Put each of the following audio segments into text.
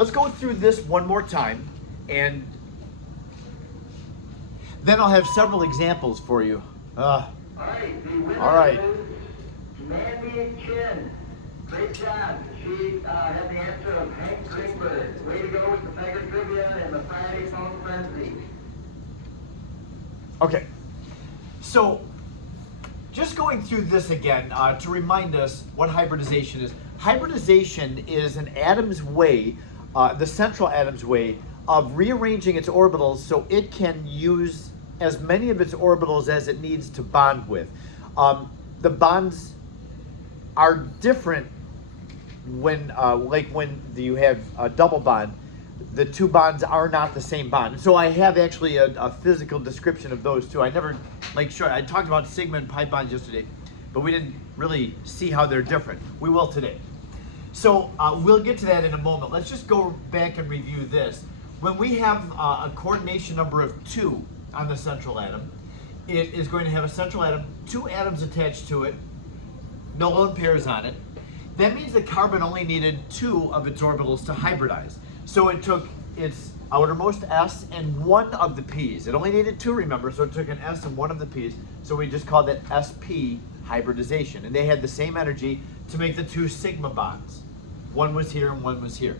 let's go through this one more time, and then I'll have several examples for you. All right, the winner All right. is Mandy Chin. Great job. She had the answer of Hank Greenberg. Way to go with the Tiger Trivia and the Friday Phone Frenzy. Okay, so just going through this again to remind us what hybridization is. Hybridization is an atom's way, the central atom's way, of rearranging its orbitals so it can use as many of its orbitals as it needs to bond with. The bonds are different when, like when you have a double bond, the two bonds are not the same bond. So I have actually a physical description of those two. I never, I talked about sigma and pi bonds yesterday, but we didn't really see how they're different. We will today. So we'll get to that in a moment. Let's just go back and review this. When we have a coordination number of 2 on the central atom, it is going to have a central atom, 2 atoms attached to it, no lone pairs on it. That means the carbon only needed 2 of its orbitals to hybridize. So it took its outermost s and 1 of the p's. It only needed 2, remember, so it took an s and 1 of the p's. So we just called it sp hybridization. And they had the same energy to make the 2 sigma bonds. One was here and one was here.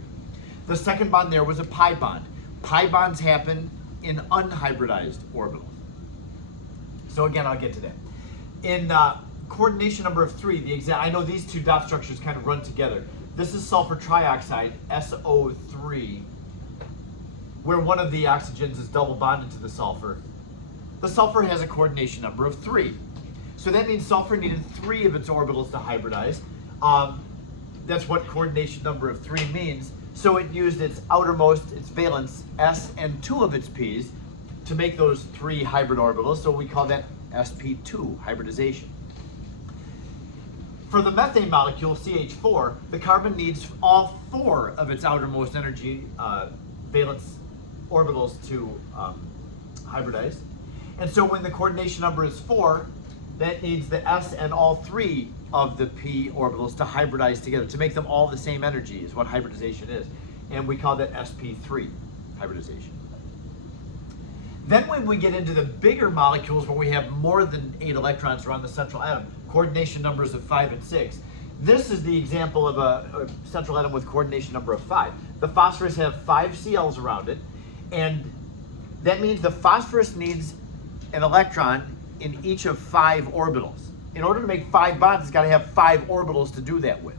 The second bond there was a pi bond. Pi bonds happen in unhybridized orbitals. So again, I'll get to that. In coordination number of 3, I know these two dot structures kind of run together. This is sulfur trioxide, SO3, where one of the oxygens is double bonded to the sulfur. The sulfur has a coordination number of 3. So that means sulfur needed 3 of its orbitals to hybridize. That's what coordination number of 3 means. So it used its outermost, its valence, s and 2 of its p's to make those 3 hybrid orbitals. So we call that sp2 hybridization. For the methane molecule, CH4, the carbon needs all 4 of its outermost energy valence orbitals to hybridize. And so when the coordination number is 4, that needs the s and all 3 of the p orbitals to hybridize together, to make them all the same energy is what hybridization is. And we call that sp3 hybridization. Then when we get into the bigger molecules where we have more than 8 electrons around the central atom, coordination numbers of 5 and 6, this is the example of a central atom with coordination number of 5. The phosphorus have 5 Cl's around it, and that means the phosphorus needs an electron in each of 5 orbitals. In order to make 5 bonds, it's got to have 5 orbitals to do that with.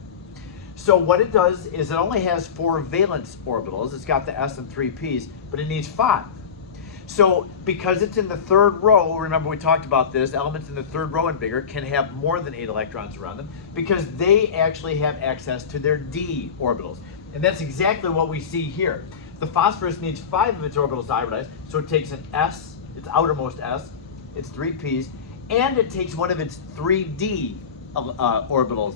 So what it does is it only has 4 valence orbitals. It's got the s and 3 p's, but it needs 5. So because it's in the 3rd row, remember we talked about this, elements in the 3rd row and bigger can have more than 8 electrons around them because they actually have access to their d orbitals. And that's exactly what we see here. The phosphorus needs 5 of its orbitals to hybridize, so it takes an s, its outermost s, its 3 p's, and it takes one of its 3d orbitals,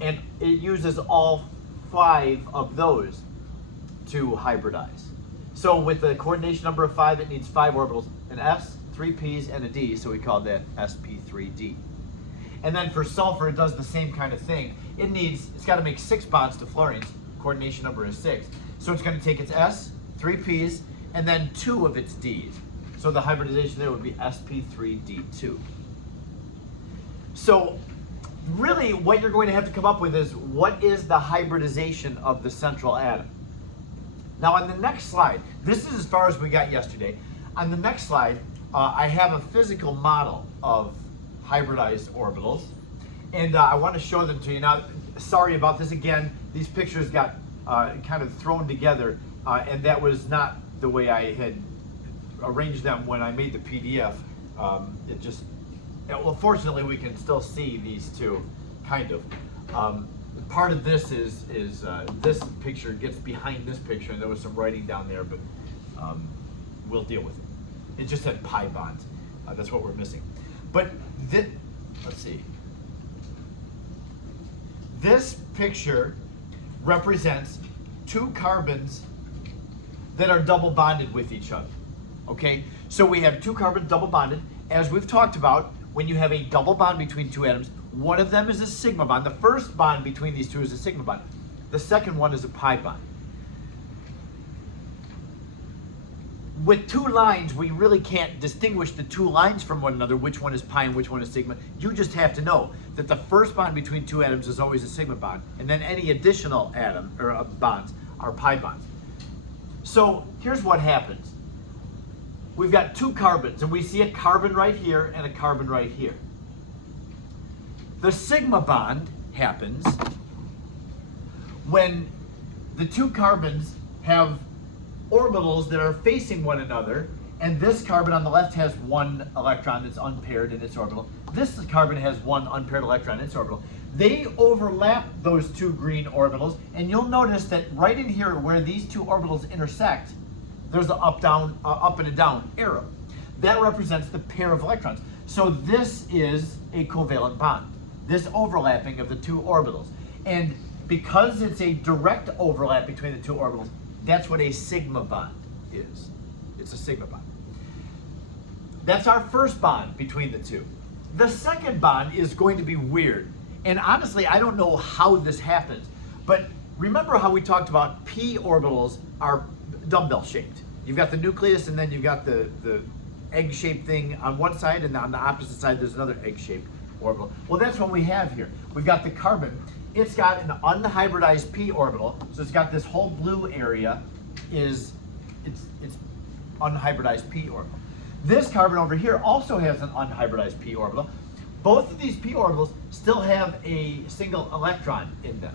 and it uses all 5 of those to hybridize. So with the coordination number of 5, it needs 5 orbitals, an s, 3 p's, and a d, so we call that sp3d. And then for sulfur, it does the same kind of thing. It's got to make 6 bonds to fluorines. Coordination number is 6. So it's going to take its s, 3 p's, and then 2 of its d's. So the hybridization there would be sp3d2. So really what you're going to have to come up with is what is the hybridization of the central atom? Now on the next slide, this is as far as we got yesterday. On the next slide, I have a physical model of hybridized orbitals, and I want to show them to you. Now, sorry about this again, these pictures got kind of thrown together, and that was not the way I had arranged them when I made the PDF. Well, fortunately we can still see these two, kind of. Part of this is this picture gets behind this picture, and there was some writing down there, but we'll deal with it. It just said pi bonds. That's what we're missing. But let's see. This picture represents 2 carbons that are double bonded with each other. Okay, so we have 2 carbons double bonded. As we've talked about, when you have a double bond between 2 atoms, one of them is a sigma bond. The first bond between these 2 is a sigma bond. The second one is a pi bond. with two lines, we really can't distinguish the two lines from one another, which one is pi and which one is sigma. You just have to know that the first bond between two atoms is always a sigma bond, and then any additional atom or bonds are pi bonds. So here's what happens. We've got two carbons, and we see a carbon right here and a carbon right here. The sigma bond happens when the two carbons have orbitals that are facing one another, and this carbon on the left has one electron that's unpaired in its orbital. This carbon has one unpaired electron in its orbital. They overlap those two green orbitals, and you'll notice that right in here where these two orbitals intersect, there's an up and a down arrow. That represents the pair of electrons. So this is a covalent bond, this overlapping of the two orbitals. And because it's a direct overlap between the two orbitals, that's what a sigma bond is. It's a sigma bond. That's our first bond between the two. The second bond is going to be weird. And honestly, I don't know how this happens. But remember how we talked about p orbitals are dumbbell shaped. You've got the nucleus, and then you've got the egg-shaped thing on one side, and on the opposite side there's another egg-shaped orbital. Well, that's what we have here. We've got the carbon. It's got an unhybridized p orbital, so it's got this whole blue area it's unhybridized p orbital. This carbon over here also has an unhybridized p orbital. Both of these p orbitals still have a single electron in them.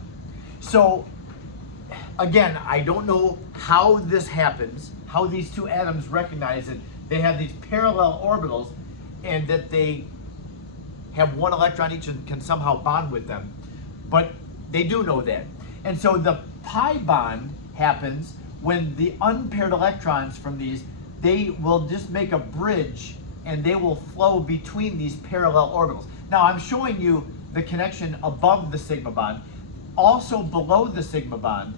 So again, I don't know how this happens, how these two atoms recognize that they have these parallel orbitals and that they have one electron each and can somehow bond with them. But they do know that. And so the pi bond happens when the unpaired electrons from these, they will just make a bridge and they will flow between these parallel orbitals. Now I'm showing you the connection above the sigma bond. Also below the sigma bond,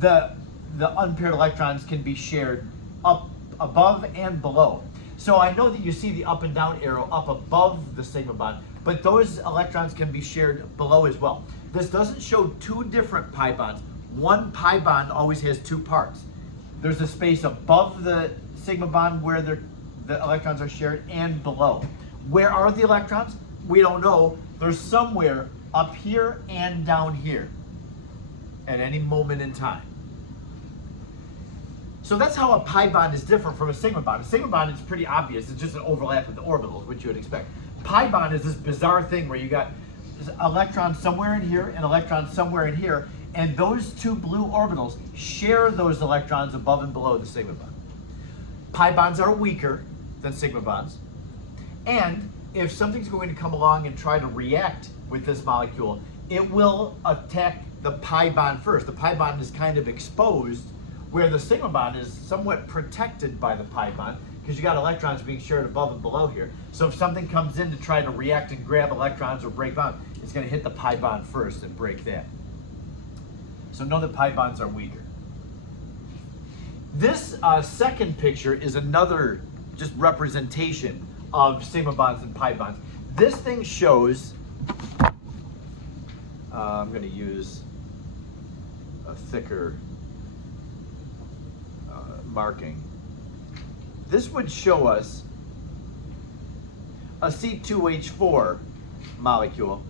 the unpaired electrons can be shared up above and below. So I know that you see the up and down arrow up above the sigma bond, but those electrons can be shared below as well. This doesn't show two different pi bonds. One pi bond always has two parts. There's a space above the sigma bond where the electrons are shared and below. Where are the electrons? We don't know. They're somewhere up here and down here at any moment in time. So that's how a pi bond is different from a sigma bond. A sigma bond is pretty obvious. It's just an overlap of the orbitals, which you would expect. Pi bond is this bizarre thing where you got electrons somewhere in here and electrons somewhere in here, and those two blue orbitals share those electrons above and below the sigma bond. Pi bonds are weaker than sigma bonds, and if something's going to come along and try to react with this molecule, it will attack the pi bond first. The pi bond is kind of exposed, where the sigma bond is somewhat protected by the pi bond, because you got electrons being shared above and below here. So if something comes in to try to react and grab electrons or break bonds, it's going to hit the pi bond first and break that. So know that pi bonds are weaker. This second picture is another just representation of sigma bonds and pi bonds. This thing shows, I'm going to use a thicker marking. This would show us a C2H4 molecule.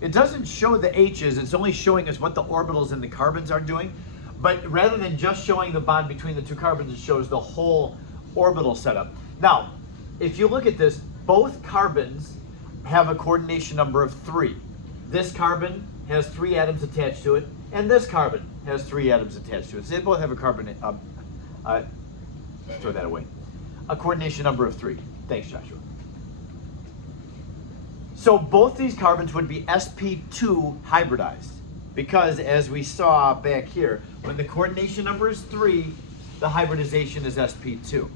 It doesn't show the H's, it's only showing us what the orbitals in the carbons are doing. But rather than just showing the bond between the two carbons, it shows the whole orbital setup. Now, if you look at this, both carbons have a coordination number of 3. This carbon has 3 atoms attached to it, and this carbon has 3 atoms attached to it. So they both have a carbon, throw that away. A coordination number of 3. Thanks, Joshua. So both these carbons would be sp2 hybridized, because as we saw back here, when the coordination number is 3, the hybridization is sp2.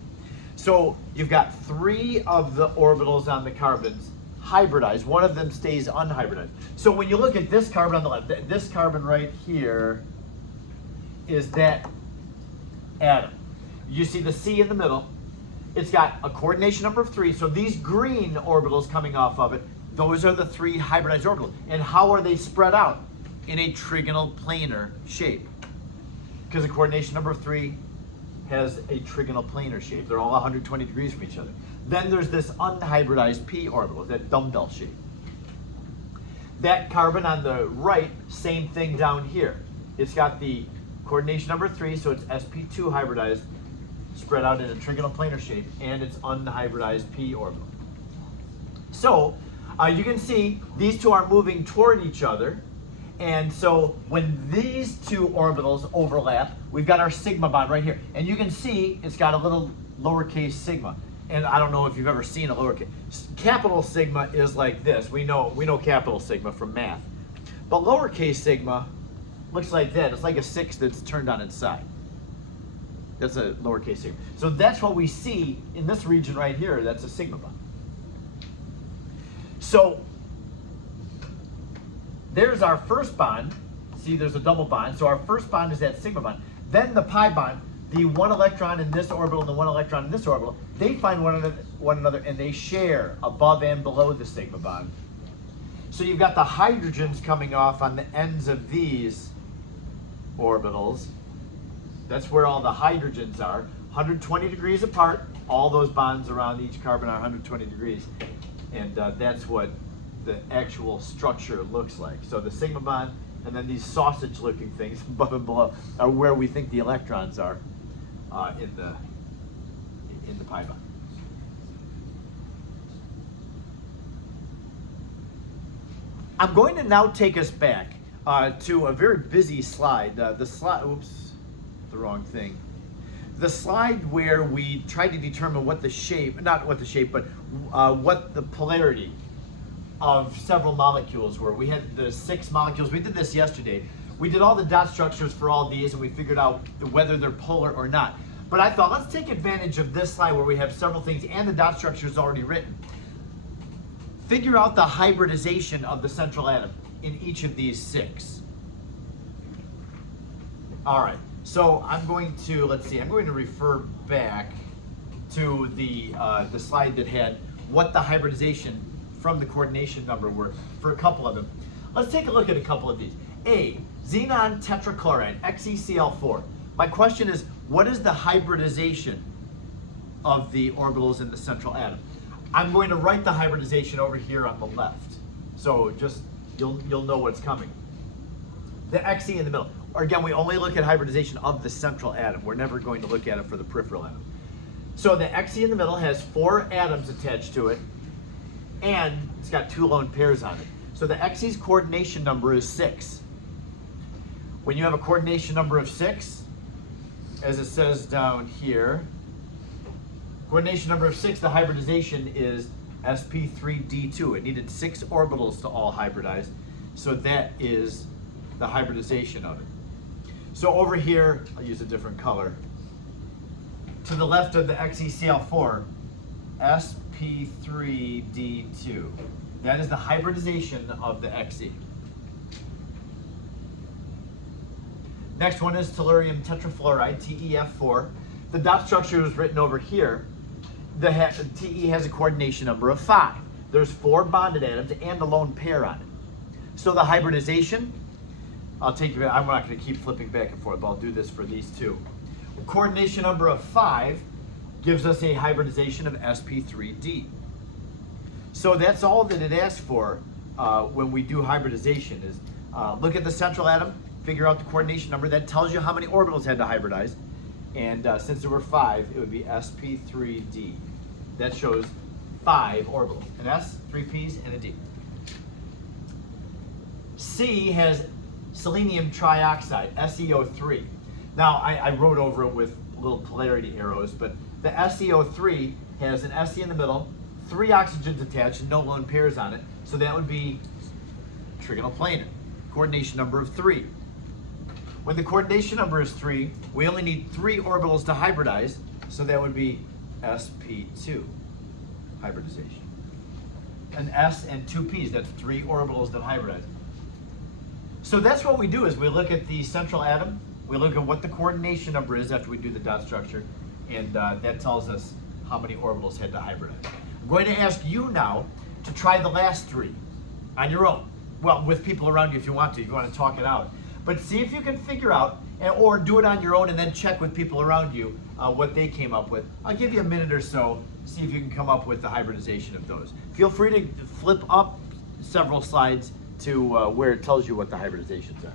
So you've got 3 of the orbitals on the carbons hybridized. One of them stays unhybridized. So when you look at this carbon on the left, this carbon right here is that atom. You see the C in the middle. It's got a coordination number of 3. So these green orbitals coming off of it, those are the 3 hybridized orbitals. And how are they spread out? In a trigonal planar shape. Because the coordination number of 3 has a trigonal planar shape. They're all 120 degrees from each other. Then there's this unhybridized p orbital, that dumbbell shape. That carbon on the right, same thing down here. It's got the coordination number 3, so it's sp2 hybridized, spread out in a trigonal planar shape, and it's unhybridized p orbital. So you can see these two are moving toward each other, and so when these two orbitals overlap, we've got our sigma bond right here, and you can see it's got a little lowercase sigma. And I don't know if you've ever seen a lowercase. Capital sigma is like this. We know capital sigma from math, but lowercase sigma looks like that. It's like a 6 that's turned on its side. That's a lowercase sigma. So that's what we see in this region right here. That's a sigma bond. So there's our first bond. See, there's a double bond. So our first bond is that sigma bond. Then the pi bond, the one electron in this orbital and the one electron in this orbital, they find one another and they share above and below the sigma bond. So you've got the hydrogens coming off on the ends of these orbitals. That's where all the hydrogens are, 120 degrees apart. All those bonds around each carbon are 120 degrees. And that's what the actual structure looks like. So the sigma bond, and then these sausage-looking things above and below are where we think the electrons are in the pi bond. I'm going to now take us back to a very busy slide. The slide, oops, the wrong thing. The slide where we tried to determine what the shape, not what the shape, but what the polarity of several molecules were. We had the 6 molecules. We did this yesterday. We did all the dot structures for all these, and we figured out whether they're polar or not. But I thought, let's take advantage of this slide where we have several things and the dot structure is already written. Figure out the hybridization of the central atom in each of these 6. All right, so I'm going to, let's see, I'm going to refer back to the slide that had what the hybridization from the coordination number were for a couple of them. Let's take a look at a couple of these. A, xenon tetrachloride, XeCl4. My question is, what is the hybridization of the orbitals in the central atom? I'm going to write the hybridization over here on the left. So just, you'll know what's coming. The Xe in the middle. Or again, we only look at hybridization of the central atom. We're never going to look at it for the peripheral atom. So the Xe in the middle has 4 atoms attached to it, and it's got 2 lone pairs on it. So the Xe's coordination number is 6. When you have a coordination number of 6, as it says down here, coordination number of 6, the hybridization is sp3d2. It needed 6 orbitals to all hybridize, so that is the hybridization of it. So over here, I'll use a different color. To the left of the XeCl4, sp3d2. That is the hybridization of the Xe. Next one is tellurium tetrafluoride, TeF4. The dot structure was written over here. The Te has a coordination number of 5. There's 4 bonded atoms and a lone pair on it. So the hybridization, I'm not going to keep flipping back and forth, but I'll do this for these 2. A coordination number of 5 gives us a hybridization of sp3d. So that's all that it asks for when we do hybridization is look at the central atom, figure out the coordination number. That tells you how many orbitals had to hybridize. And since there were 5, it would be sp3d. That shows 5 orbitals, an S, 3 Ps, and a D. C has selenium trioxide, SeO3. Now, I wrote over it with little polarity arrows, but the SeO3 has an Se in the middle, 3 oxygens attached, and no lone pairs on it. So that would be trigonal planar, coordination number of 3. When the coordination number is 3, we only need 3 orbitals to hybridize, so that would be sp2 hybridization. An S and 2 Ps, that's 3 orbitals that hybridize. So that's what we do is we look at the central atom, we look at what the coordination number is after we do the dot structure, and that tells us how many orbitals had to hybridize. I'm going to ask you now to try the last 3 on your own. Well, with people around you if you want to talk it out. But see if you can figure out, or do it on your own and then check with people around you what they came up with. I'll give you a minute or so, see if you can come up with the hybridization of those. Feel free to flip up several slides to where it tells you what the hybridizations are.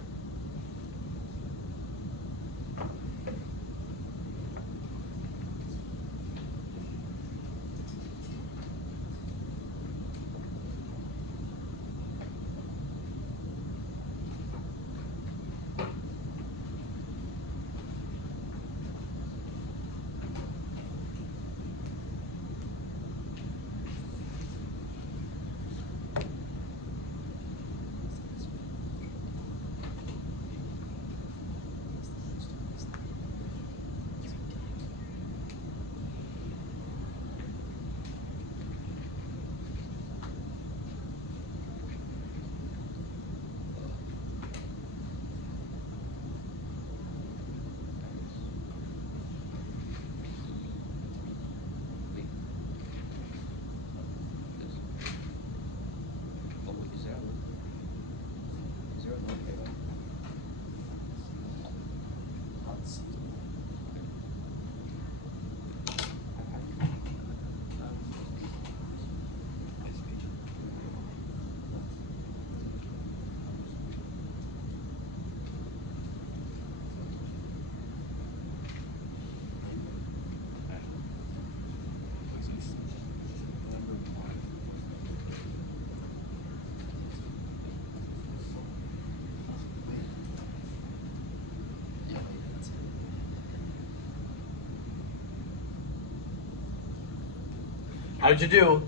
How did you do?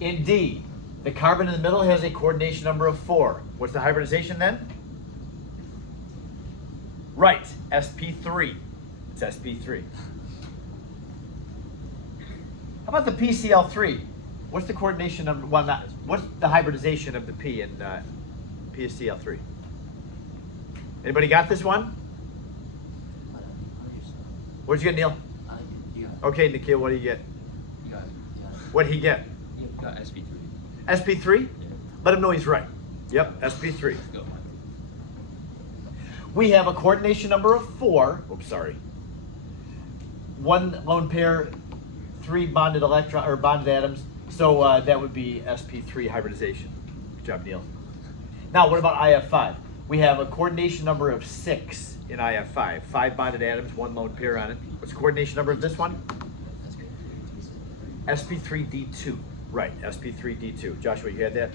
In D, the carbon in the middle has a coordination number of 4. What's the hybridization then? Right, sp3. It's sp3. How about the PCl3? What's the coordination number? Well, not. What's the hybridization of the P in PCl3? Anybody got this one? What'd you get, Neil? Okay, Nikhil, what do you get? What'd he get? Got SP3. SP3? Yeah. Let him know he's right. Yep, SP3. Let's go. We have a coordination number of 4. Oops, sorry. 1 lone pair, 3 bonded electron or bonded atoms. So that would be SP3 hybridization. Good job, Neil. Now, what about IF5? We have a coordination number of 6 in IF5. 5 bonded atoms, 1 lone pair on it. What's the coordination number of this one? SP3D2. Right, SP3D2. Joshua, you had that?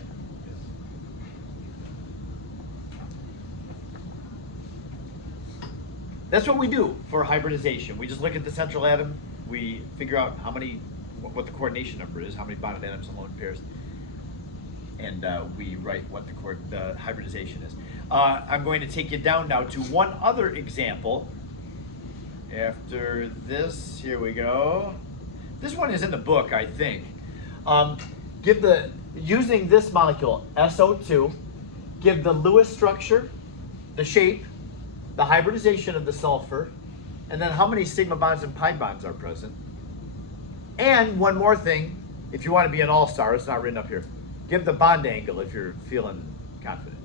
That's what we do for hybridization. We just look at the central atom, we figure out how many, what the coordination number is, how many bonded atoms and lone pairs, and we write what the hybridization is. I'm going to take you down now to one other example. After this, here we go. This one is in the book, I think. Using this molecule, SO2, give the Lewis structure, the shape, the hybridization of the sulfur, and then how many sigma bonds and pi bonds are present. And one more thing, if you want to be an all-star, it's not written up here. Give the bond angle if you're feeling confident.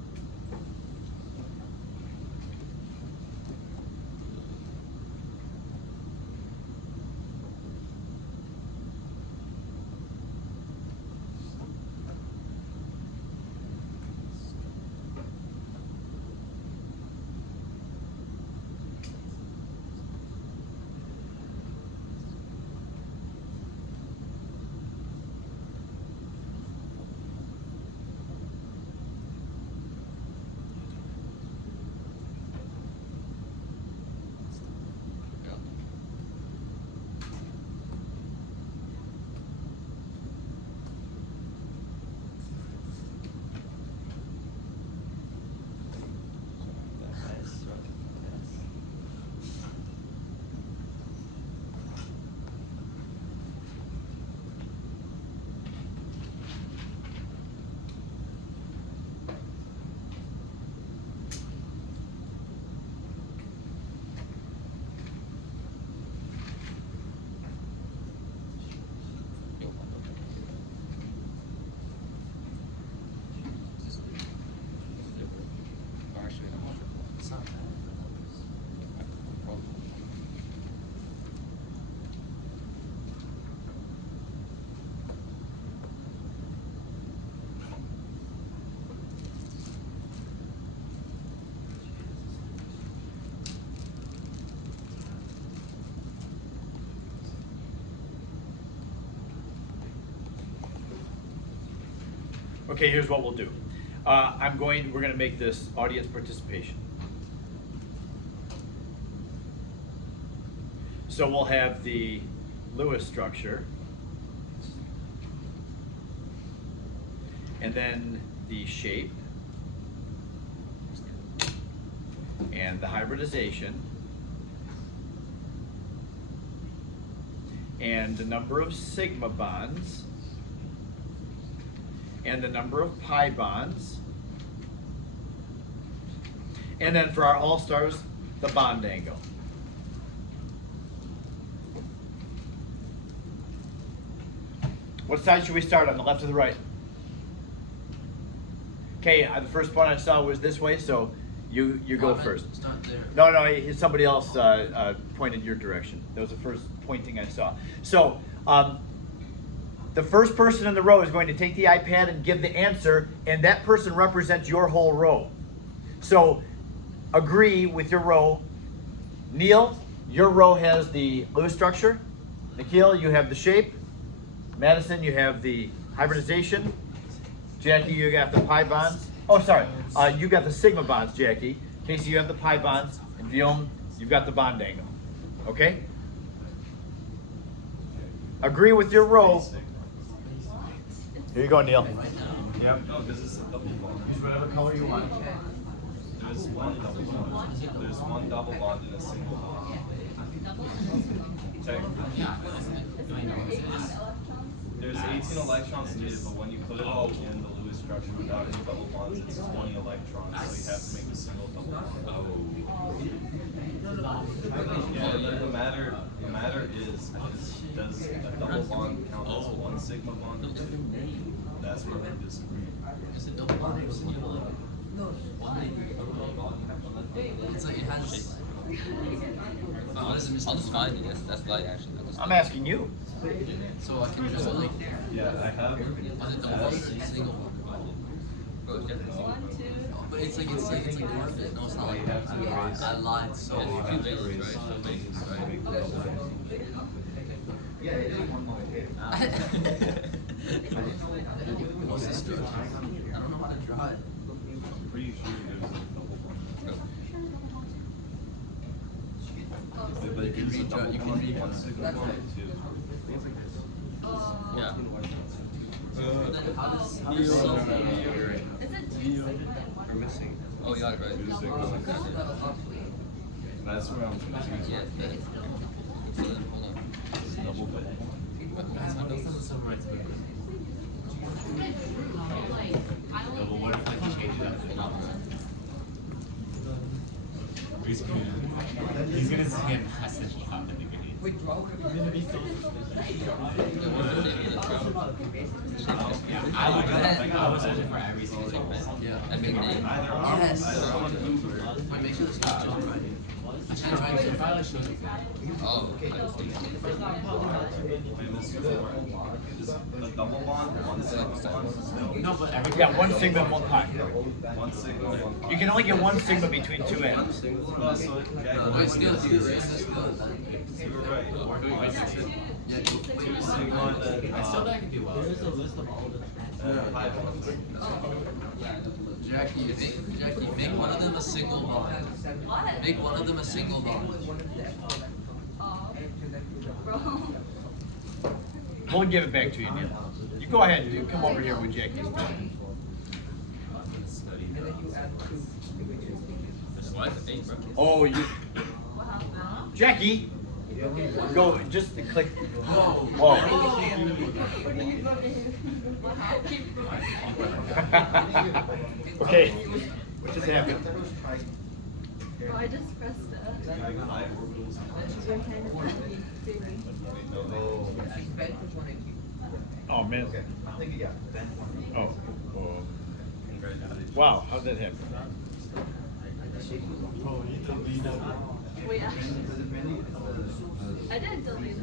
Okay, here's what we'll do. We're gonna make this audience participation. So we'll have the Lewis structure, and then the shape, and the hybridization, and the number of sigma bonds, and the number of pi bonds, and then for our all-stars, the bond angle. What side should we start on, the left or the right? Okay, the first one I saw was this way, so you go first. It's not there. No, somebody else pointed your direction. That was the first pointing I saw. So, the first person in the row is going to take the iPad and give the answer, and that person represents your whole row. So, agree with your row. Neil, your row has the Lewis structure. Nikhil, you have the shape. Madison, you have the hybridization. Jackie, you got the pi bonds. Oh, sorry, you got the sigma bonds, Jackie. Casey, you have the pi bonds. And Guillaume, you've got the bond angle. Okay? Agree with your row. Here you go, Neil. Yep. No, because it's a double bond. Use whatever color you want. There's one double bond. There's one double bond and a single bond. Technically. There's 18 electrons needed, but when you put it all in the Lewis structure without any double bonds, it's 20 electrons, so you have to make a single double bond. Yeah, the matter is does a double bond count as one sigma bond or two? That's where we disagree. Is it double bond or single? It's like it has. What is it? I'll just find it. That's light actually. I'm asking you. So I can just like. Yeah, I have. Was it double bond or single bond? Bro, it's definitely But it's like half it. No, it's not like You have to erase. I lied so hard. two bases, right? Two bases, What's this structure? I don't know how to draw it. I'm pretty sure there's a double bond. But You can it's a redraw- double you can bond, redraw. one sigma bond, two. Yeah. But then how does You're missing. Oh, yeah, right. That's where I'm confused. Yeah, that is. So then, hold on. It's double bond. But what if like you change it up? He's gonna say a message on the beginning. Yeah, I was searching for every single thing. Yeah. And big name. Yes. Wait, make sure this guy's jump right. I can't try to. If I like showed you that. Oh, Wait, this is a double bond, one sigma bond. No, but every. Yeah, one sigma and one pi. One sigma, one pi. You can only get one sigma between two atoms. So, Wait, still. You were right. Yeah, Two sigma, then I still think I can do well. There's a list of all of them. pi bond. Jackie, make one of them a single bond. Make one of them a single bond. We'll give it back to you, Neil. You go ahead and come over here with Jackie's. just like the thing, bro. Oh, you. Jackie! Go, just click. Whoa. Okay, what just happened? Oh, I just pressed it. Five orbitals. Oh, man. I think you got bent one. Oh. Congratulations. Wow, how'd that happen? Wait, actually. I didn't delete it.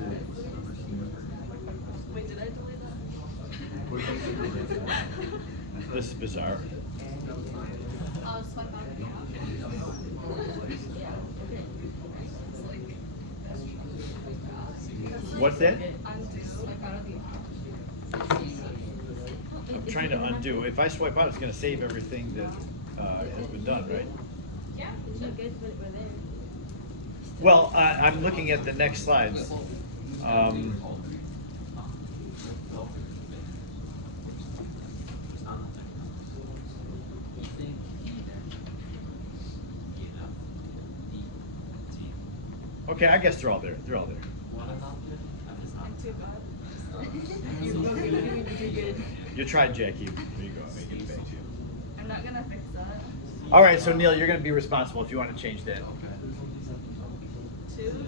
Wait, did I delete that? This is bizarre. I'll swipe out of the app. It's like, What's that? undo, swipe out of the app. I'm trying to undo. If I swipe out, it's going to save everything that has been done, right? Yeah, look good, but we're there. Well, I'm looking at the next slides. Okay, I guess they're all there. They're all there. I'm too bad. You're good. You tried, Jackie. There you go. Make it back to you. I'm not gonna fix that. All right, so Neil, you're going to be responsible if you want to change that. Two.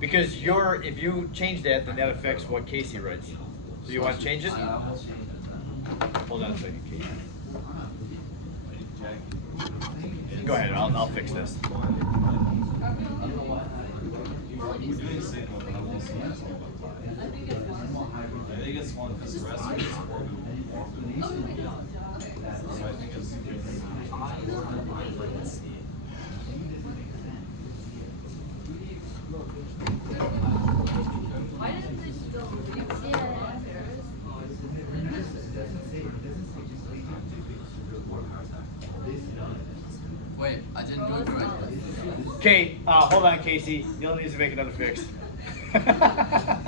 Because if you change that, then that affects what Casey writes. So you want to change it? Hold on a second, Casey. Go ahead, I'll fix this. We're doing signal, but I'm also not told about I think it's one. I think it's one because the rest of it is more. So I think it's. Why didn't they still leave? Wait, I didn't do it right. Okay, hold on, Casey. Neil needs to make another fix.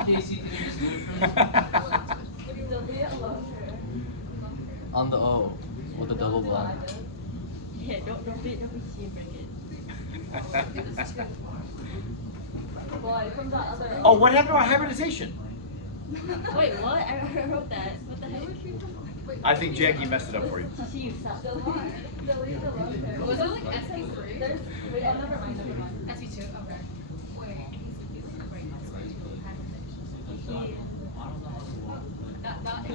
Casey, did you do it Delete it longer. on the O with a double blind? Yeah, don't be break it. Boy, from the other. Oh, what happened to our hybridization? Wait, what? I wrote that. What the heck? I think Jackie messed it up for you. Delete the longer. Was it like SP3? Wait, oh, never mind. SP2, okay.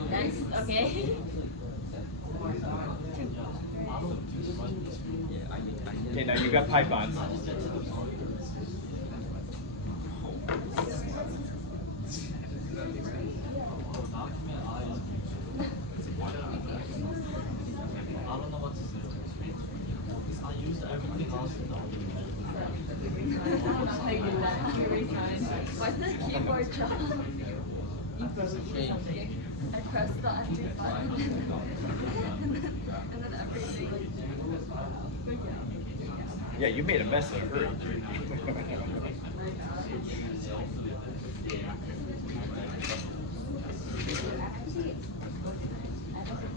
That's okay. Okay, now you got pipe on. What's the keyboard job? I pressed the undo button and then everything. Yeah, you made a mess in a hurry.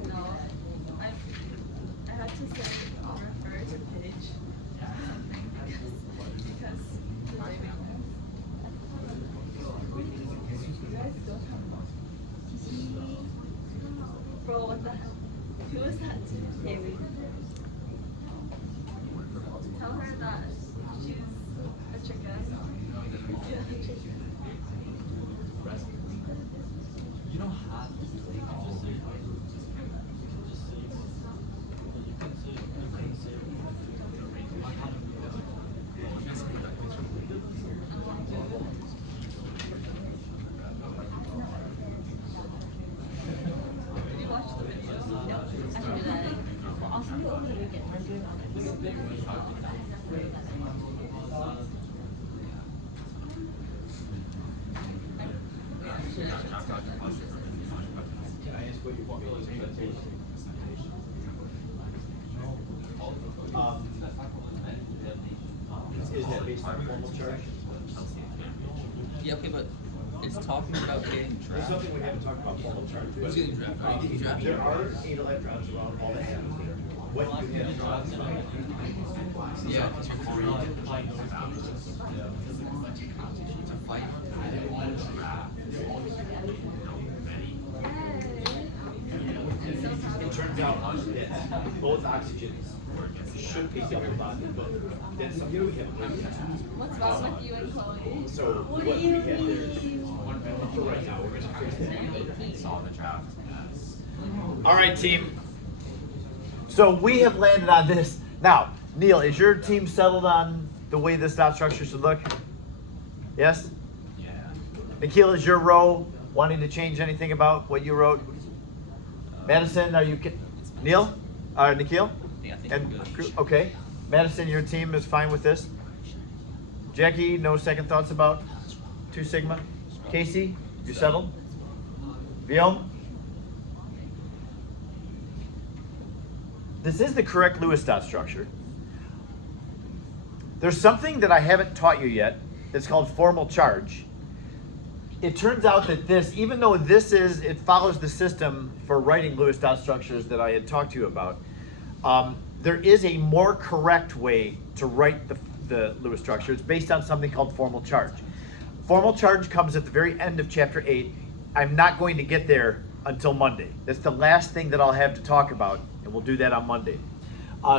No, I had to send refer to page because the living room. Bro, what the hell? Who is that? Haley. Tell her that she's a chicken. You don't have to just say Did you watch the video? No. I can do that. I'll send it over the weekend. I'm doing Is that based on formal charge? Yeah, okay, but it's talking about getting There's drafted. something we haven't talked about formal charge. Who's getting drafted? Are you getting drafted? There are 8 electrons around all the atoms there. What you have drawn is Yeah, because you're free to fight. It turns out that both oxygens should be double bonded, but that's something we haven't looked at. What's wrong with you and Chloe? So what we have there is, for right now, we're gonna fix that. All right, team. So we have landed on this. Now, Neil, is your team settled on the way this dot structure should look? Yes? Yeah. Nikhil, is your row wanting to change anything about what you wrote? Madison, are you, Neil? Nikhil? Yeah, I think And, we're good. okay. Madison, your team is fine with this? Jackie, no second thoughts about 2 sigma? Casey, you settled? Guillaume? This is the correct Lewis dot structure. There's something that I haven't taught you yet that's called formal charge. It turns out that this, even though it follows the system for writing Lewis dot structures that I had talked to you about, there is a more correct way to write the Lewis structure. It's based on something called formal charge. Formal charge comes at the very end of chapter 8. I'm not going to get there until Monday. That's the last thing that I'll have to talk about, and we'll do that on Monday.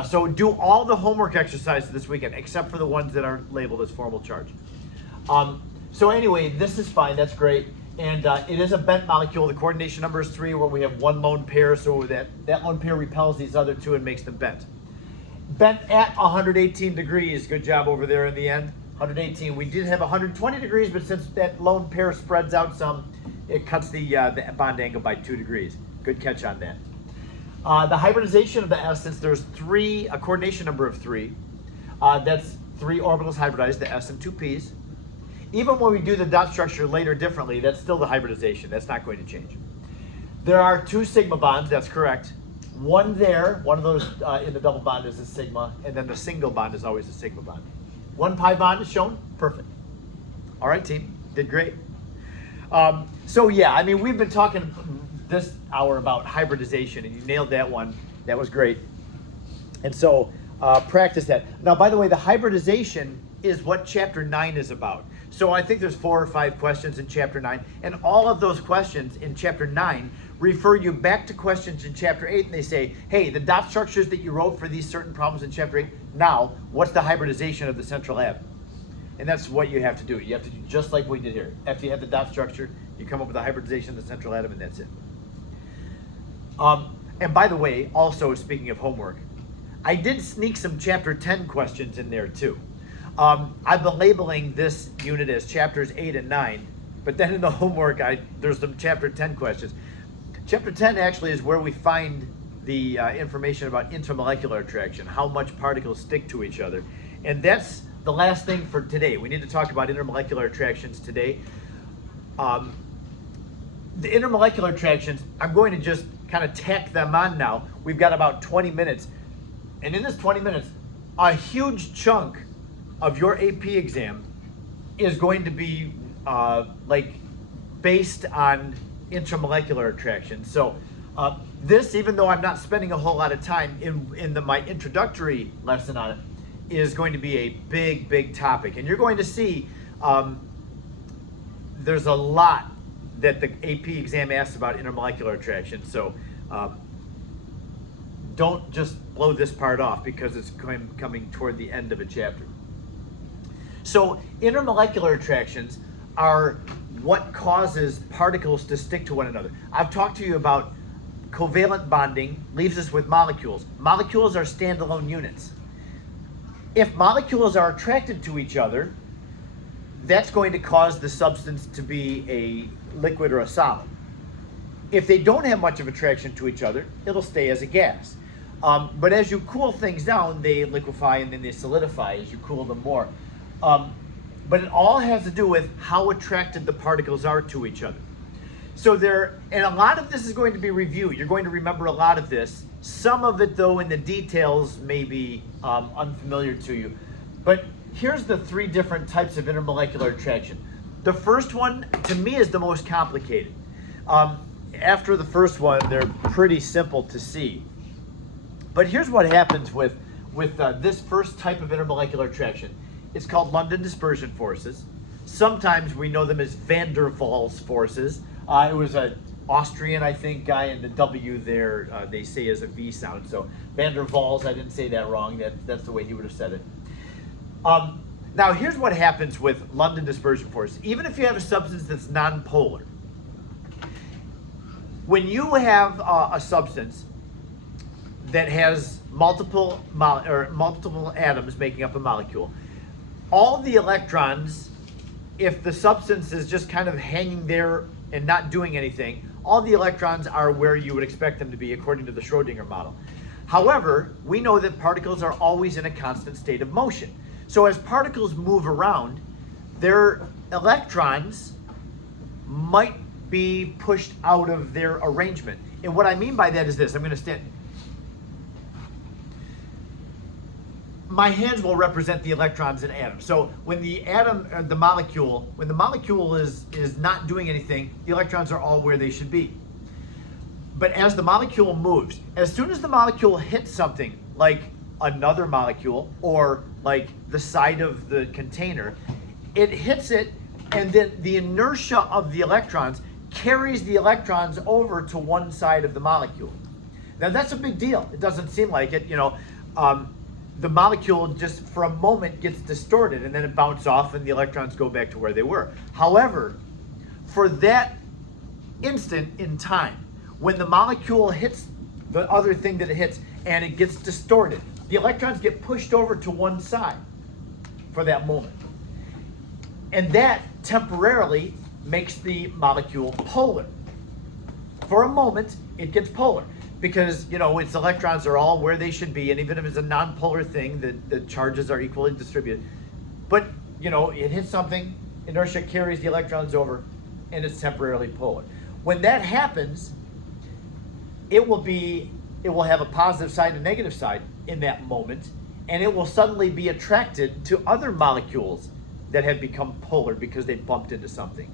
So do all the homework exercises this weekend, except for the ones that are labeled as formal charge. So anyway, this is fine, that's great. And it is a bent molecule. The coordination number is 3, where we have 1 lone pair, so that lone pair repels these other 2 and makes them bent. Bent at 118 degrees. Good job over there in the end. 118. We did have 120 degrees, but since that lone pair spreads out some, it cuts the bond angle by 2 degrees. Good catch on that. The hybridization of the S, since there's a coordination number of 3, that's 3 orbitals hybridized, the S and 2 P's. Even when we do the dot structure later differently, that's still the hybridization. That's not going to change. There are 2 sigma bonds, that's correct. One there, one of those in the double bond is a sigma, and then the single bond is always a sigma bond. 1 pi bond is shown, perfect. All right, team, did great. So yeah, I mean, we've been talking this hour about hybridization, and you nailed that one. That was great. And so practice that. Now, by the way, the hybridization is what chapter 9 is about. So I think there's 4 or 5 questions in chapter 9, and all of those questions in chapter 9 refer you back to questions in chapter 8, and they say, hey, the dot structures that you wrote for these certain problems in chapter 8, now, what's the hybridization of the central atom? And that's what you have to do. You have to do just like we did here. After you have the dot structure, you come up with the hybridization of the central atom, and that's it. And by the way, also speaking of homework, I did sneak some chapter 10 questions in there too. I've been labeling this unit as chapters 8 and 9, but then in the homework, there's some chapter 10 questions. Chapter 10 actually is where we find the information about intermolecular attraction, how much particles stick to each other. And that's the last thing for today. We need to talk about intermolecular attractions today. The intermolecular attractions, I'm going to just kind of tack them on now. We've got about 20 minutes. And in this 20 minutes, a huge chunk of your AP exam is going to be based on intermolecular attraction. So this, even though I'm not spending a whole lot of time in my introductory lesson on it, is going to be a big, big topic. And you're going to see there's a lot that the AP exam asks about intermolecular attraction. So don't just blow this part off because it's coming toward the end of a chapter. So intermolecular attractions are what causes particles to stick to one another. I've talked to you about covalent bonding leaves us with molecules. Molecules are standalone units. If molecules are attracted to each other, that's going to cause the substance to be a liquid or a solid. If they don't have much of attraction to each other, it'll stay as a gas. But as you cool things down, they liquefy and then they solidify as you cool them more. But it all has to do with how attracted the particles are to each other. So and a lot of this is going to be review. You're going to remember a lot of this. Some of it, though, in the details may be unfamiliar to you. But here's the 3 different types of intermolecular attraction. The first one, to me, is the most complicated. After the first one, they're pretty simple to see. But here's what happens with this first type of intermolecular attraction. It's called London dispersion forces. Sometimes we know them as van der Waals forces. It was an Austrian, I think, guy, and the W there they say is a V sound. So van der Waals, I didn't say that wrong. That's the way he would have said it. Now here's what happens with London dispersion forces. Even if you have a substance that's nonpolar, when you have a substance, that has multiple multiple atoms making up a molecule. All the electrons, if the substance is just kind of hanging there and not doing anything, all the electrons are where you would expect them to be according to the Schrodinger model. However, we know that particles are always in a constant state of motion. So as particles move around, their electrons might be pushed out of their arrangement. And what I mean by that is this. I'm going to stand. My hands will represent the electrons in atoms. So when the atom, the molecule, when the molecule is not doing anything, the electrons are all where they should be. But as the molecule moves, as soon as the molecule hits something like another molecule or like the side of the container, it hits it, and then the inertia of the electrons carries the electrons over to one side of the molecule. Now that's a big deal. It doesn't seem like it, the molecule just for a moment gets distorted and then it bounces off and the electrons go back to where they were. However, for that instant in time, when the molecule hits the other thing that it hits and it gets distorted, the electrons get pushed over to one side for that moment. And that temporarily makes the molecule polar. For a moment, it gets polar because, its electrons are all where they should be, and even if it's a nonpolar thing, the charges are equally distributed. But, it hits something, inertia carries the electrons over, and it's temporarily polar. When that happens, it will have a positive side and a negative side in that moment, and it will suddenly be attracted to other molecules that have become polar because they bumped into something.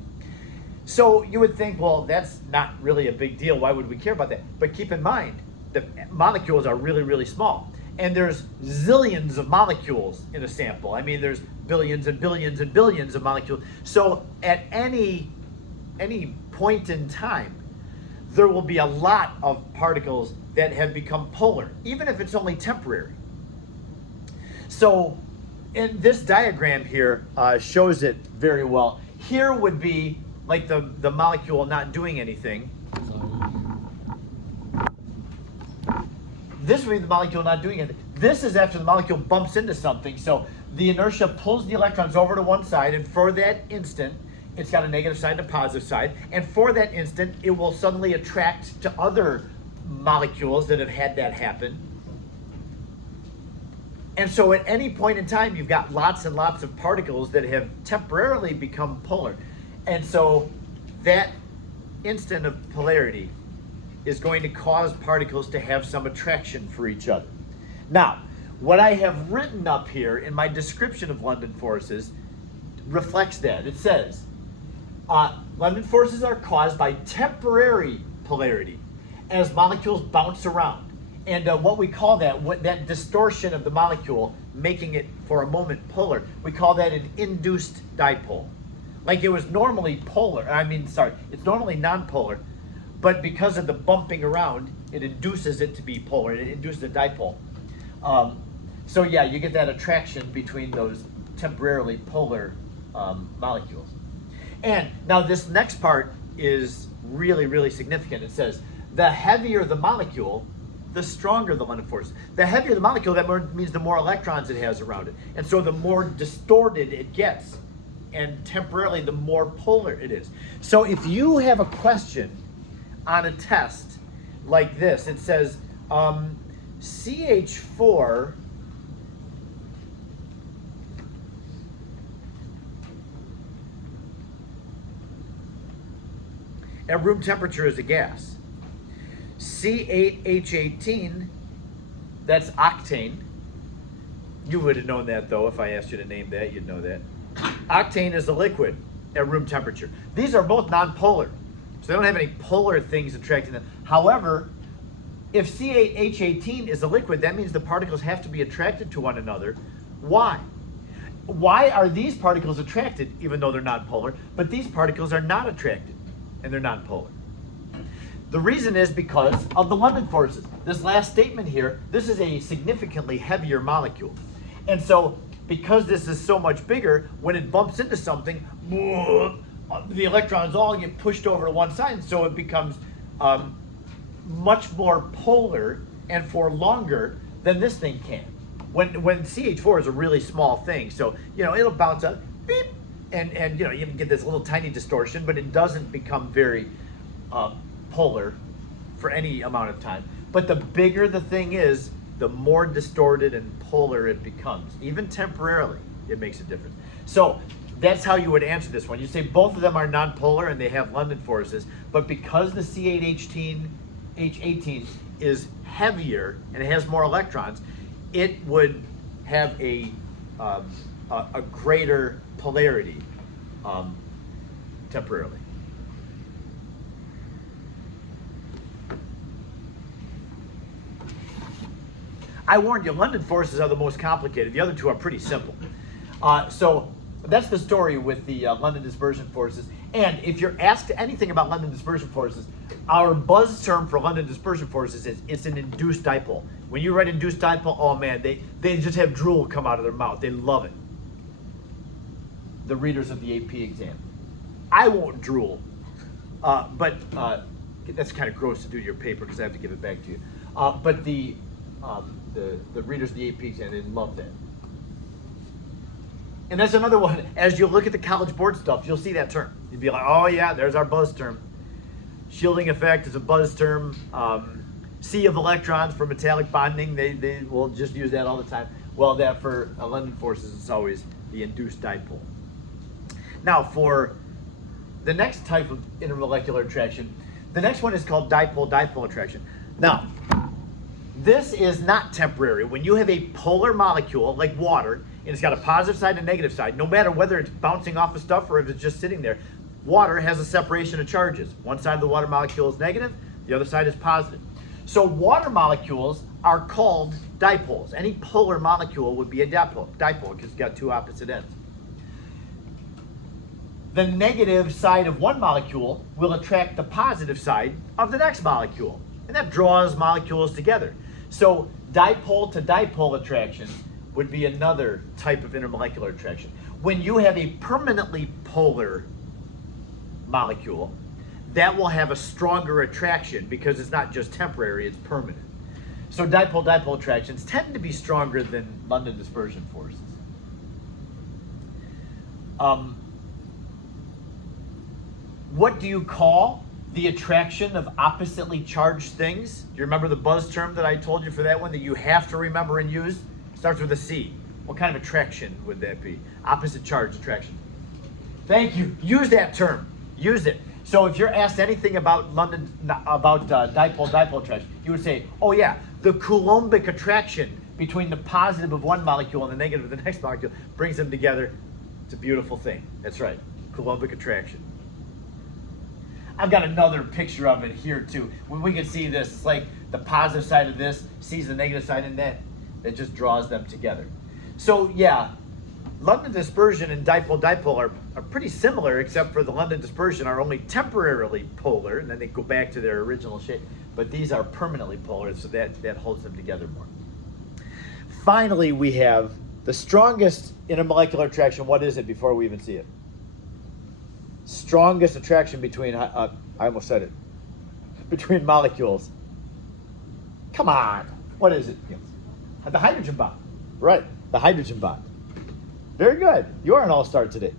So you would think, well, that's not really a big deal. Why would we care about that? But keep in mind, the molecules are really, really small. And there's zillions of molecules in a sample. I mean, there's billions and billions and billions of molecules. So at any point in time, there will be a lot of particles that have become polar, even if it's only temporary. So in this diagram here shows it very well. Here would be like the molecule not doing anything. This would be the molecule not doing anything. This is after the molecule bumps into something. So the inertia pulls the electrons over to one side, and for that instant, it's got a negative side and a positive side. And for that instant, it will suddenly attract to other molecules that have had that happen. And so at any point in time, you've got lots and lots of particles that have temporarily become polar. And so that instant of polarity is going to cause particles to have some attraction for each other. Now, what I have written up here in my description of London forces reflects that. It says, London forces are caused by temporary polarity as molecules bounce around. And what we call that distortion of the molecule, making it for a moment polar, we call that an induced dipole. Like it was normally it's normally nonpolar, but because of the bumping around, it induces it to be polar. It induces a dipole. So yeah, you get that attraction between those temporarily polar molecules. And now this next part is really, really significant. It says, the heavier the molecule, the stronger the London force. The heavier the molecule, that means the more electrons it has around it. And so the more distorted it gets, and temporarily the more polar it is. So if you have a question on a test like this, it says CH4 at room temperature is a gas. C8H18, that's octane. You would have known that though. If I asked you to name that, you'd know that. Octane is a liquid at room temperature. These are both nonpolar, so they don't have any polar things attracting them. However, if C8H18 is a liquid, that means the particles have to be attracted to one another. Why? Why are these particles attracted even though they're nonpolar, but these particles are not attracted and they're nonpolar? The reason is because of the London forces. This last statement here, this is a significantly heavier molecule. And so because this is so much bigger, when it bumps into something, the electrons all get pushed over to one side, and so it becomes much more polar and for longer than this thing can. When CH4 is a really small thing, so it'll bounce up, beep, and you can get this little tiny distortion, but it doesn't become very polar for any amount of time. But the bigger the thing is, the more distorted and polar it becomes. Even temporarily, it makes a difference. So that's how you would answer this one. You say both of them are nonpolar and they have London forces, but because the C8H18 is heavier and it has more electrons, it would have a greater polarity temporarily. I warned you, London forces are the most complicated. The other two are pretty simple. So that's the story with the London dispersion forces. And if you're asked anything about London dispersion forces, our buzz term for London dispersion forces is it's an induced dipole. When you write induced dipole, oh man, they just have drool come out of their mouth. They love it. The readers of the AP exam. I won't drool, but that's kind of gross to do to your paper because I have to give it back to you. But the readers of the AP exam, they love that. And that's another one. As you look at the College Board stuff, you'll see that term. You'd be like, oh yeah, there's our buzz term. Shielding effect is a buzz term. Sea of electrons for metallic bonding, they will just use that all the time. Well, that for London forces, it's always the induced dipole. Now, for the next type of intermolecular attraction, the next one is called dipole-dipole attraction. Now, this is not temporary. When you have a polar molecule like water, and it's got a positive side and a negative side, no matter whether it's bouncing off of stuff or if it's just sitting there, water has a separation of charges. One side of the water molecule is negative, the other side is positive. So water molecules are called dipoles. Any polar molecule would be a dipole because it's got two opposite ends. The negative side of one molecule will attract the positive side of the next molecule, and that draws molecules together. So dipole to dipole attraction would be another type of intermolecular attraction. When you have a permanently polar molecule, that will have a stronger attraction because it's not just temporary, it's permanent. So dipole-dipole attractions tend to be stronger than London dispersion forces. What do you call the attraction of oppositely charged things? Do you remember the buzz term that I told you for that one that you have to remember and use? It starts with a C. What kind of attraction would that be? Opposite charge attraction. Thank you. Use that term. Use it. So if you're asked anything about dipole-dipole attraction, you would say, oh yeah, the Coulombic attraction between the positive of one molecule and the negative of the next molecule brings them together. It's a beautiful thing. That's right. Coulombic attraction. I've got another picture of it here too. When we can see this, it's like the positive side of this sees the negative side, and that just draws them together. So yeah, London dispersion and dipole-dipole are pretty similar, except for the London dispersion are only temporarily polar, and then they go back to their original shape. But these are permanently polar, so that holds them together more. Finally, we have the strongest intermolecular attraction. What is it before we even see it? Strongest attraction between, I almost said it, between molecules. Come on, what is it? The hydrogen bond. Right, the hydrogen bond. Very good. You are an all-star today.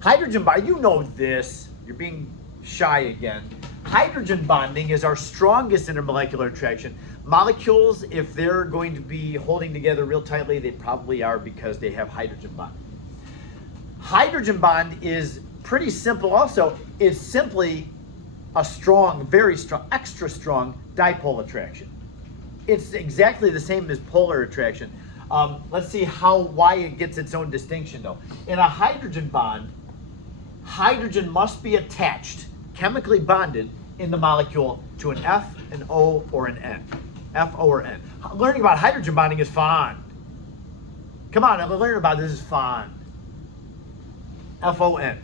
Hydrogen bond, you know this. You're being shy again. Hydrogen bonding is our strongest intermolecular attraction. Molecules, if they're going to be holding together real tightly, they probably are because they have hydrogen bond. Hydrogen bond is pretty simple also. It's simply a strong, very strong, extra strong dipole attraction. It's exactly the same as polar attraction. Let's see why it gets its own distinction though. In a hydrogen bond, hydrogen must be attached, chemically bonded in the molecule to an F, an O, or an N. F, O, or N. Learning about hydrogen bonding is fun. Come on, learning about this is fun. F-O-N.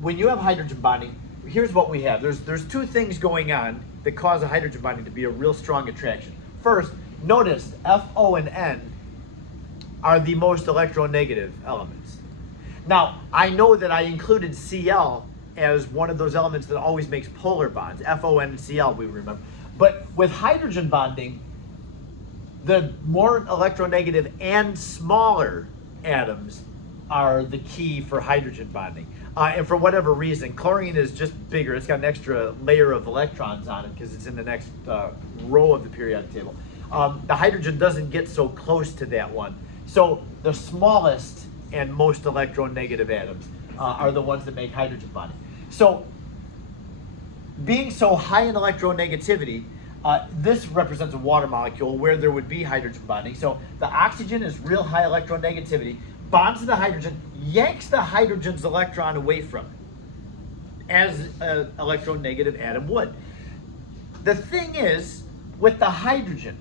When you have hydrogen bonding, here's what we have. There's two things going on that cause a hydrogen bonding to be a real strong attraction. First, notice F, O, and N are the most electronegative elements. Now, I know that I included Cl as one of those elements that always makes polar bonds, FONCl, we remember. But with hydrogen bonding, the more electronegative and smaller atoms are the key for hydrogen bonding. And for whatever reason, chlorine is just bigger. It's got an extra layer of electrons on it because it's in the next row of the periodic table. The hydrogen doesn't get so close to that one. So the smallest and most electronegative atoms are the ones that make hydrogen bonding. So being so high in electronegativity, this represents a water molecule where there would be hydrogen bonding. So the oxygen is real high electronegativity, bonds to the hydrogen, yanks the hydrogen's electron away from it, as an electronegative atom would. The thing is, with the hydrogen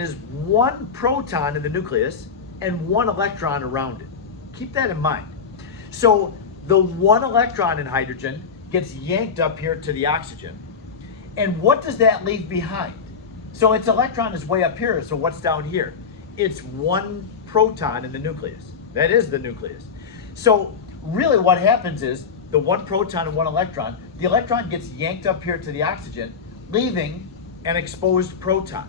is one proton in the nucleus and one electron around it. Keep that in mind. So the one electron in hydrogen gets yanked up here to the oxygen. And what does that leave behind? So its electron is way up here, so what's down here? It's one proton in the nucleus. That is the nucleus. So really what happens is the one proton and one electron, the electron gets yanked up here to the oxygen, leaving an exposed proton.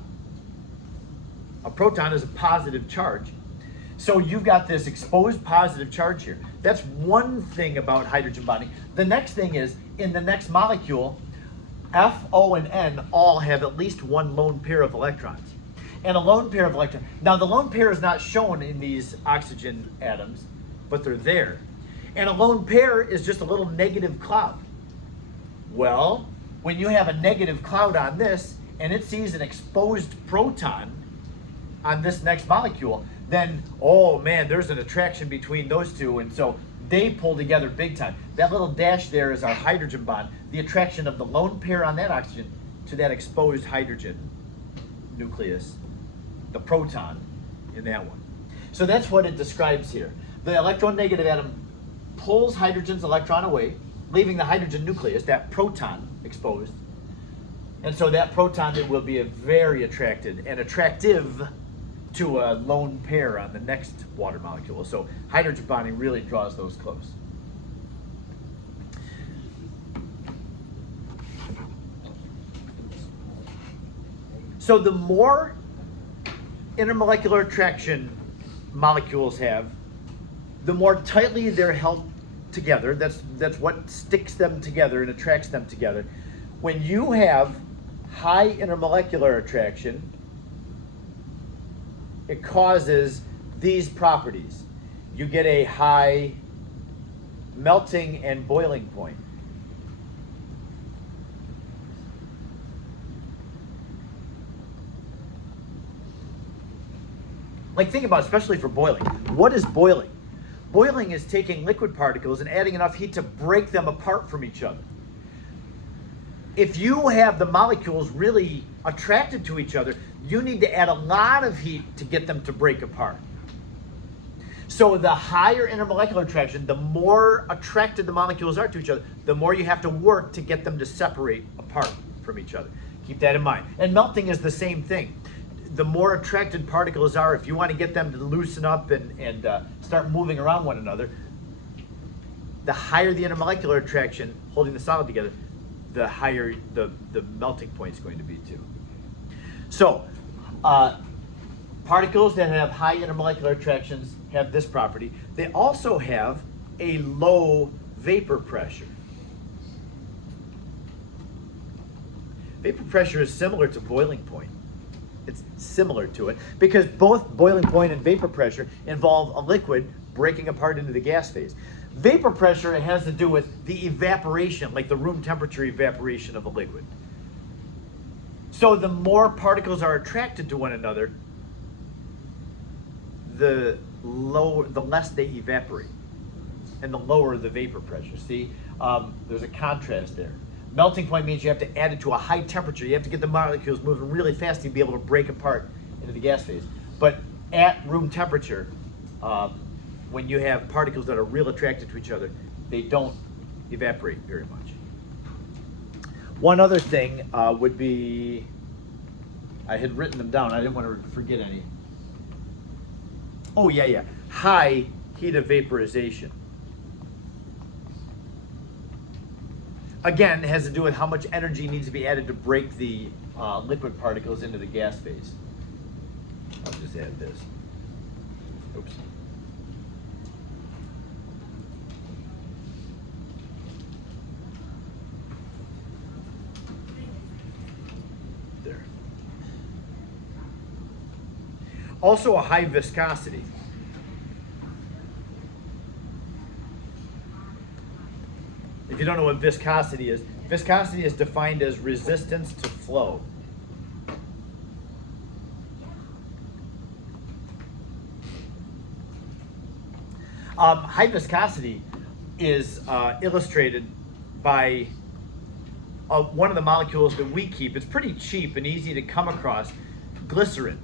A proton is a positive charge. So you've got this exposed positive charge here. That's one thing about hydrogen bonding. The next thing is, in the next molecule, F, O, and N all have at least one lone pair of electrons. And a lone pair of electrons. Now the lone pair is not shown in these oxygen atoms, but they're there. And a lone pair is just a little negative cloud. Well, when you have a negative cloud on this, and it sees an exposed proton on this next molecule, then, oh man, there's an attraction between those two, and so they pull together big time. That little dash there is our hydrogen bond, the attraction of the lone pair on that oxygen to that exposed hydrogen nucleus, the proton in that one. So that's what it describes here. The electronegative atom pulls hydrogen's electron away, leaving the hydrogen nucleus, that proton, exposed. And so that proton will be very attracted and attractive to a lone pair on the next water molecule. So hydrogen bonding really draws those close. So the more intermolecular attraction molecules have, the more tightly they're held together. That's what sticks them together and attracts them together. When you have high intermolecular attraction, it causes these properties. You get a high melting and boiling point. Like think about it, especially for boiling. What is boiling? Boiling is taking liquid particles and adding enough heat to break them apart from each other. If you have the molecules really attracted to each other, you need to add a lot of heat to get them to break apart. So the higher intermolecular attraction, the more attracted the molecules are to each other, the more you have to work to get them to separate apart from each other. Keep that in mind. And melting is the same thing. The more attracted particles are, if you want to get them to loosen up and start moving around one another, the higher the intermolecular attraction holding the solid together, the higher the melting point is going to be too. So, particles that have high intermolecular attractions have this property. They also have a low vapor pressure. Vapor pressure is similar to boiling point. It's similar to it because both boiling point and vapor pressure involve a liquid breaking apart into the gas phase. Vapor pressure has to do with the evaporation, like the room temperature evaporation of a liquid. So the more particles are attracted to one another, the less they evaporate, and the lower the vapor pressure. See, there's a contrast there. Melting point means you have to add it to a high temperature. You have to get the molecules moving really fast to be able to break apart into the gas phase. But at room temperature, when you have particles that are real attracted to each other, they don't evaporate very much. One other thing would be, I had written them down. I didn't want to forget any. Oh, yeah. High heat of vaporization. again, has to do with how much energy needs to be added to break the liquid particles into the gas phase. I'll just add this. Oops. There. Also a high viscosity. If you don't know what viscosity is defined as resistance to flow. High viscosity is illustrated by one of the molecules that we keep. It's pretty cheap and easy to come across, glycerin.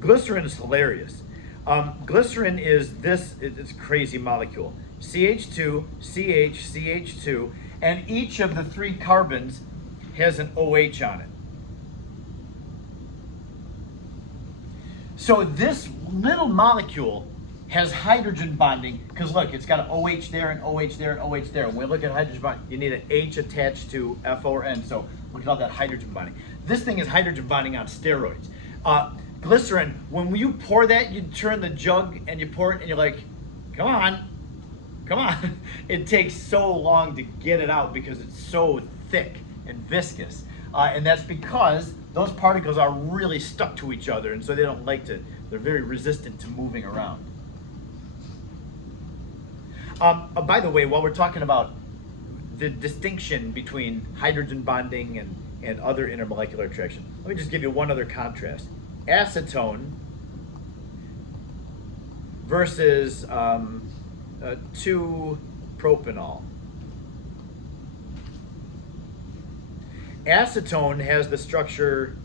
Glycerin is hilarious. Glycerin is this, it's a crazy molecule. CH2, CH, CH2, and each of the 3 carbons has an OH on it. So this little molecule has hydrogen bonding, because look, it's got an OH there and OH there and OH there. When we look at hydrogen bonding, you need an H attached to F or N, so look at all that hydrogen bonding. This thing is hydrogen bonding on steroids. Glycerin, when you pour that, you turn the jug and you pour it and you're like, come on. It takes so long to get it out because it's so thick and viscous. And that's because those particles are really stuck to each other, and so they don't like to, they're very resistant to moving around. By the way, while we're talking about the distinction between hydrogen bonding and other intermolecular attraction, let me just give you one other contrast. Acetone versus 2-propanol. Acetone has the structure,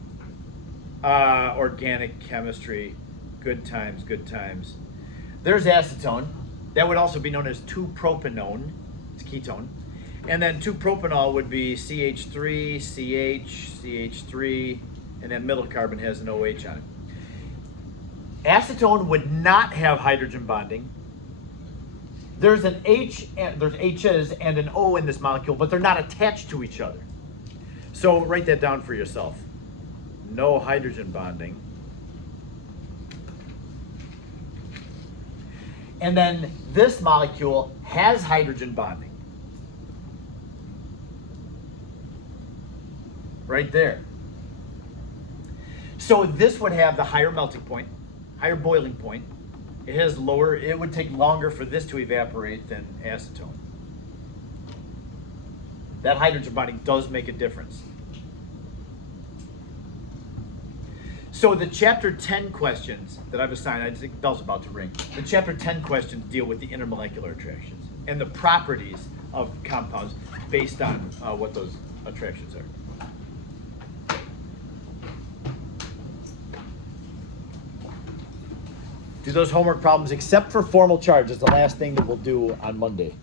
organic chemistry, good times. There's acetone. That would also be known as 2-propanone. It's ketone. And then 2-propanol would be CH3, CH, CH3, and that middle carbon has an OH on it. Acetone would not have hydrogen bonding. There's an H, and there's H's and an O in this molecule, but they're not attached to each other. So write that down for yourself. No hydrogen bonding. And then this molecule has hydrogen bonding. Right there. So this would have the higher melting point, higher boiling point. It has lower, it would take longer for this to evaporate than acetone. That hydrogen bonding does make a difference. So the chapter 10 questions that I've assigned, I think bell's about to ring. The chapter 10 questions deal with the intermolecular attractions and the properties of compounds based on what those attractions are. Do those homework problems except for formal charge. It's the last thing that we'll do on Monday.